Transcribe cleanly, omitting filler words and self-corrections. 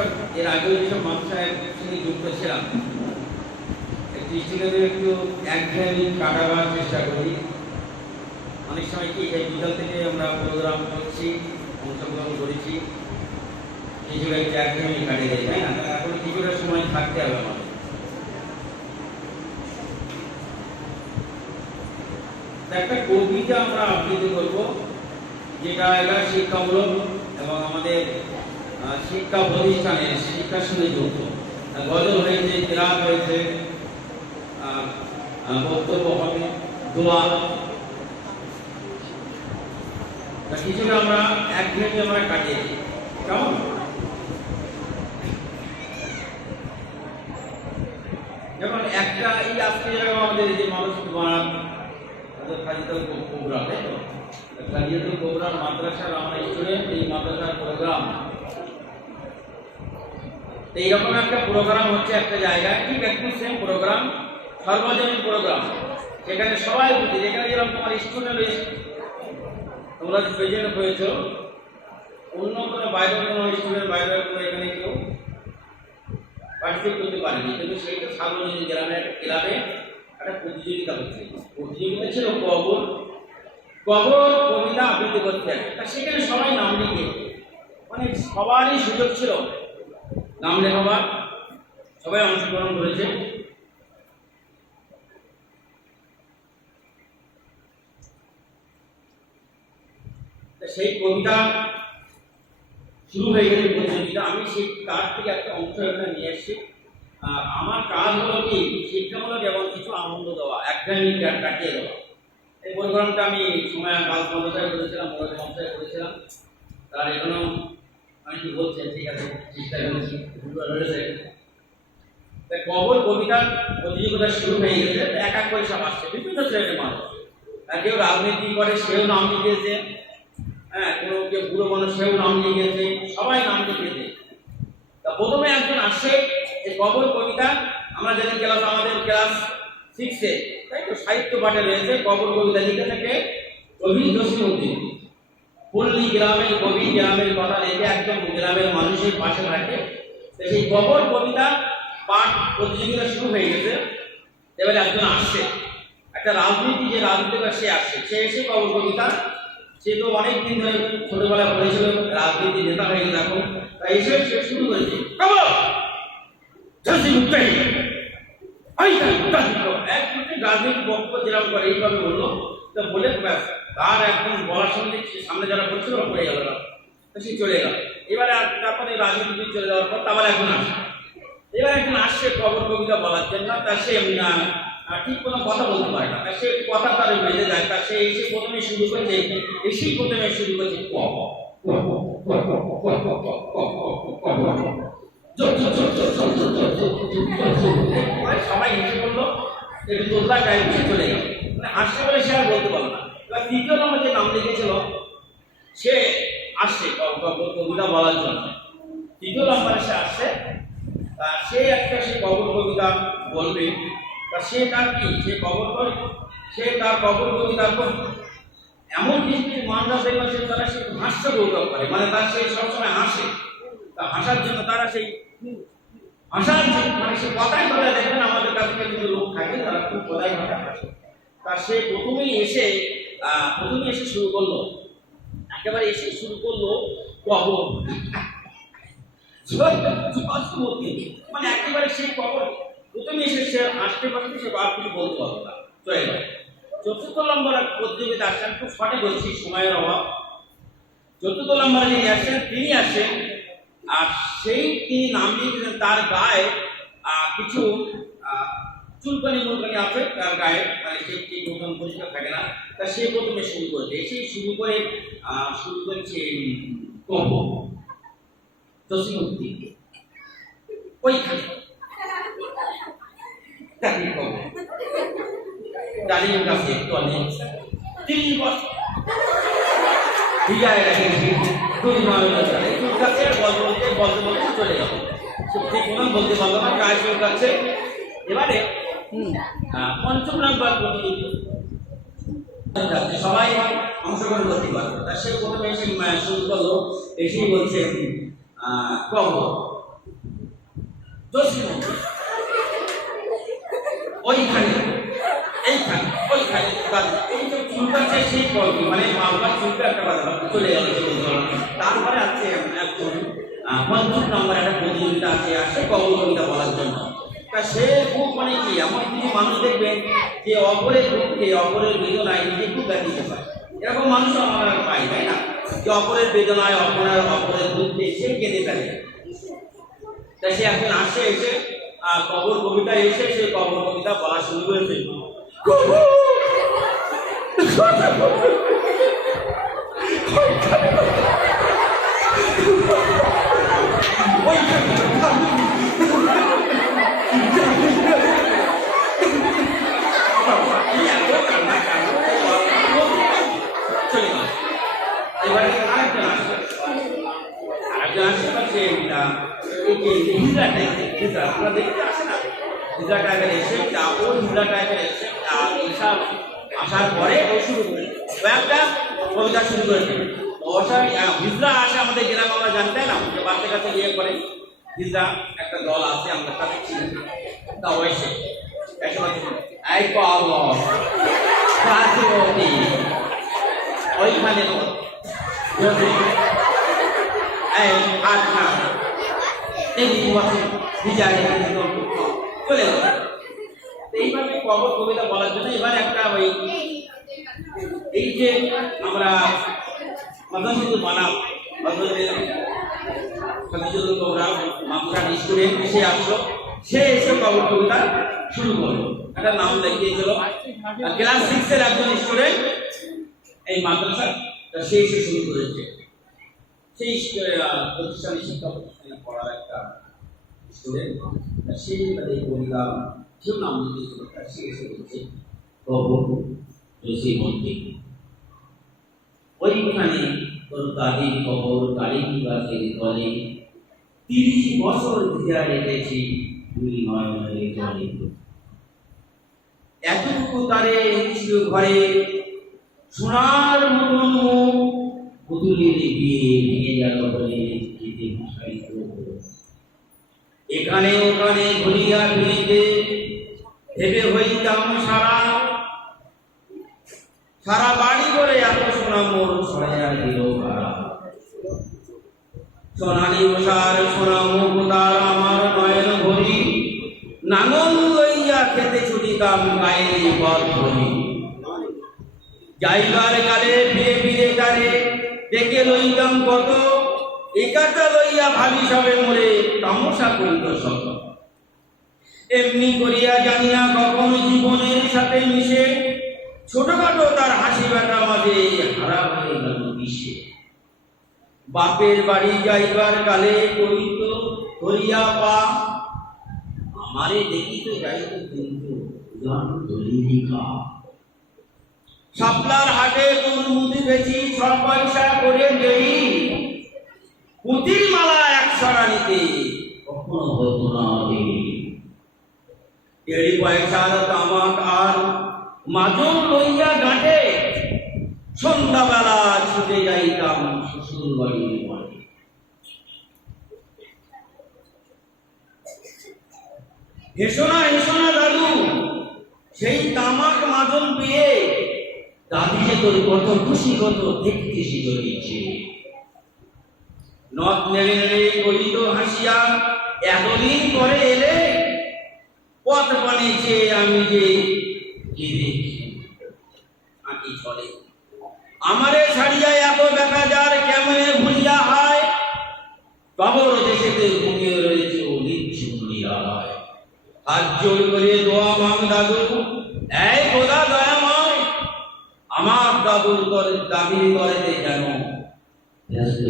যেসব এর আগেও যেসব মাদ্রাসায় যুক্ত ছিলাম, দৃষ্টিকে একটু একঘেয়েমি কাটাবার চেষ্টা করি। অনেক সময় কি এই বিকাল থেকে আমরা প্রোগ্রাম করছি, অংশগ্রহণ করেছি, কিছুটা একটু একঘেয়েমি কাটিয়ে দেয়, তাই না? এখন কিছুটা সময় থাকতে হবে আমাদের। একটা কবিতা আমরা আবৃত্তি করব, যেটা এটা শিক্ষামূলক এবং আমাদের শিক্ষা প্রতিষ্ঠানের শিক্ষার সঙ্গে যুক্ত। গজল হয়েছে, কিরাত হয়েছে, বক্তব্য হবে, দোয়া, কিছুটা আমরা একঘেয়েমি আমরা কাটিয়েছি। কেমন? যেমন একটা এই আজকে আমাদের যে মানুষ বানান খালিদুল প্রোগ্রাম, তাই তো? খালিদুল প্রোগ্রাম মাদ্রাসার আমরা স্টুডেন্ট, এই মাদ্রাসার প্রোগ্রাম এইরকম একটা প্রোগ্রাম হচ্ছে একটা জায়গায়, ঠিক একদম সেম প্রোগ্রাম, সর্বজনীন প্রোগ্রাম, সেখানে সবাই বুঝে। যেখানে যেরকম তোমার স্টুডেন্ট তোমরা প্রেজেন্ট হয়েছ, অন্য কোনো বাইরের কোনো স্টুডেন্ট বাইরের কোনো এখানে কেউ পার্টিসিপেট করতে পারেনি, কিন্তু সেইটা সার্বজনীন গ্রামে একটা ক্লাবে একটা প্রতিযোগিতা হচ্ছে। প্রতিযোগিতা ছিল কবর কবিতা আবৃত্তি করতে। সেখানে সবাই নাম লিখে, মানে সবারই সুযোগ ছিল নাম লেখাবার, সবাই অংশগ্রহণ করেছে। সেই কবিতা শুরু হয়ে গেছে প্রতিযোগিতা। আমি সেই কাজ থেকে একটা অংশ এখানে নিয়ে এসেছি। আমার কাজ হলো কি, শিক্ষামূলক এবং কিছু আনন্দ দেওয়া, একঘেয়েমি কাটিয়ে দেওয়া। এই প্রোগ্রামটা আমি সময় গাছ মন্ত্রায় করেছিলাম, মন্ত্রায় করেছিলাম। তার এখনো আমি কি বলছেন, ঠিক আছে, চেষ্টা করেছি। কবর কবিতার প্রতিযোগিতা শুরু হয়ে গেছে। এক এক করে সব আসছে, বিভিন্ন শ্রেণীর মানুষ। কেউ রাজনীতি করে, সেও নাম লিখেছে। হ্যাঁ, কেউ কেউ বুড়ো মানুষ, সেও নাম লিখেছে, সবাই নাম লিখেছে। তা প্রথমে একজন আসে, এই কবর কবিতা আমরা যেদিন ক্লাস, আমাদের ক্লাস 6-এ, তাই তো, সাহিত্য পাঠে রয়েছে কবর কবিতা লিখে থাকে কবি জসিমউদ্দিন। পল্লী গ্রামের কবি, গ্রামের কথা লিখে একদম গ্রামের মানুষের পাশে থাকে। সেই কবর কবিতা পাঠ প্রতিযোগিতা শুরু হয়ে গেছে। এবারে একজন আসছে, একটা রাজনীতি, যে রাজনীতিটা সে আসছে, সে এসে কবর কবিতা, সে তো অনেক দিন ধরে ছোটবেলায় পড়েছিল, রাজনীতি নেতা হয়ে গেছে এখন, তাই এসে সে শুরু করেছে রাজনীতি বক্তব্য যেরকম করে এইভাবে বললো। তো বলে ব্যাস, তার একদম বলার সঙ্গে সামনে যারা পড়ছিল পড়ে গেল, সে চলে গেল। এবারে তারপরে রাজনীতি চলে যাওয়ার পর আবার একজন আসে। এবার একজন আসছে কবর কবিতা বলার জন্য, তা সে ঠিক কোনো কথা বলতে পারে না, সে কথা তার বেঁধে যায়। তা সে এসে প্রথমে শুরু করেছে, এসেই প্রথমে শুরু করেছে সবাই এসে বললো, একটু তোলা গায়ে বসে চলে গেল। মানে আসছে বলে সে আর বলতে পারলো না। এবার তৃতীয় নম্বর যে নাম লিখেছিল, সে আসছে কবিতা বলার জন্য। তৃতীয় নম্বরে সে আসছে, সে একটা সে কবর কবিতা বলবে। তা সে তার কি, সে কবর করে, সে তার কবর কবিতা এমন কিছু মানুষ দেখবে, তারা সে হাস্য গৌরব করে, মানে তার সেই সবসময় হাসে। তা হাসার জন্য তারা সেই হাসার, মানে সে কথাই কথায় দেখবেন আমাদের কাছে কিছু লোক থাকে, তারা খুব কথাই কথায় হাসে। তা সে প্রথমেই এসে শুরু করলো, একেবারে এসে শুরু করলো কবর, মানে একেবারে সেই কবর প্রথমে এসে সে আসতে পারছে, সে বাপ কিছু বলতে পারতো না, চলে গেল। চতুর্থ নম্বর প্রতিযোগিতা আসছেন, খুব শর্টে বলছি, সময়ের অভাব। চতুর্থ নম্বরে যিনি আসছেন, তিনি আসেন, আর তিনি নাম লিখেছেন, তার গায়ে কিছু চুলকানি মুলকানি আছে তার গায়ে, মানে সে প্রথম পরিষ্কার থাকে না। তা সে প্রথমে শুরু করেছে, এসেই শুরু করেছে কবর জসিমউদ্দিন। ওইখানে জালিম কাছে একটু অনেক 30 বছর ভিজায় রেখেছি, 2 মাস কাছে বলতে চলে যাবো, সত্যি কোনো বলতে পারলো না, গায়ে কাছে। এবারে পঞ্চম নাম্বার প্রতিযোগী সবাই অংশগ্রহণ করতে পারবে। তা সে প্রথমে এসে শুরু করলো, এসেই বলছে কবর জসিম মন্দির ওইখানে এইখানে ওইখানে এই যে চুলটা সেই কলকি মানে মালবার চুলটা একটা কথা চলে গেল তারপরে আছে একজন 50 নম্বর একটা প্রতিযোগিতা আছে আসে কবর কবিতা বলার জন্য। তা সে খুব মানে কি এমন কিছু মানুষ দেখবেন যে অপরের দুঃখে অপরের বেদনায় নিজে খুব ব্যথিত হয়, এরকম মানুষ আমরা পাই, তাই না? যে অপরের বেদনায় অপরের দুঃখে সে কেঁদে ফেলে। তা সে একদিন আসে এসে কবর কবিতা এসে সে কবর কবিতা বলা শুরু করেছে। এবারে আরেকজন আসে আপনারা দেখতে আসে না হিজড়া টাইপের এসে ও হিজড়া টাইপের এসে আসার পরে ও শুরু করে একটা কবিতা শুরু করেছে। হিজড়া আসে আমাদের গ্রামে, আমরা জানতাম না যে বাচ্চা কাছে বিয়ে করে হিজড়া একটা দল আছে, আমরা তাদের চিনি। তা ও এসে ওইখানে চলে গেল। এইভাবে কবর কবিতা বলার জন্য এবার একটা ওই এই যে আমরা মাদ্রাসা বানাব স্টুডেন্ট এসে আসলো, সে এসে কবর কবিতা শুরু করলো। একটা নাম লিখিয়েছিল ক্লাস 6 এর একজন স্টুডেন্ট এই মাদ্রাসা, সে এসে শুরু করেছে। সেই প্রতিষ্ঠানে শিক্ষা প্রতিষ্ঠানে পড়ার একটা স্টুডেন্ট, সেই কবিতা কেউ নাম লিখেছিল, সে এসে বলছে কবর জসিম মন্দির ওইখানে তোর দাদির কবর কালিনী গাছের তলে 30 বছর ভিজা রেখেছি দুই নয়নের জলে। এতটুকু তারে ছিল ঘরে সোনার মতন মুখ, পুতুলের বিয়ে ভেঙে গেল বলে যেতে ভাষাই। এখানে ওখানে ঘুরিয়া ফিরিতে ভেবে হইতাম সারা সারা বাড়ি করে এত সোনা মোর ছড়াইয়া দিল ভাড়া। সোনালি ওষার সোনা মুখ তার আমার নয়ন ভরি, নাঙল লইয়া খেতে ছুটিতাম গায়ের পথ ধরি। যাইবার কালে ফিরে ফিরে তারে দেখে লইতাম কত, একাটা লইয়া ভাবি সবে মোরে তামসা করিত শত। এমনি করিয়া জানিয়া কখনো জীবনের সাথে মিশে ছোটখাটো তার হাসি বাটা মাঝে হারা হয়ে গেল বিষে। বাপের বাড়ি যাইবার কালে করিত ধরিয়া পা, আমারে দেখিত যাইত কিন্তু শাপলার হাটে তরমুজি বেচি 6 পয়সা করে দেই, পুঁতির মালা 100 নিতে কখনো হতো না দেরি। 1.5 পয়সার তামাক আর মাজন লইয়া গাঁটে সন্ধ্যাবেলা ছুটে যাইতাম শ্বশুর বাড়ির বাড়ি। হেসোনা হেসোনা দাদু, সেই তামাক মাজন পেয়ে দাদি যে তোর কত খুশি কত দেখতে শিখেছে। নদ নেড়ে নেড়ে করিত হাসিয়া, এতদিন পরে এলে পথ বানিয়েছে আমি যে আঁকি ছড়ে। আমারে ছাড়িয়া এত দেখা যার কেমনে ভুলিয়া হয়, কবর দেশেতে ঘুমিয়ে রয়েছে নিচ্ছু নিরায়। হাত জোর করে দোয়া মাং দাদু, এই খোদা দয়াময়, আমার দাদুর দাদির ঘরেতে যেন ব্যস্ত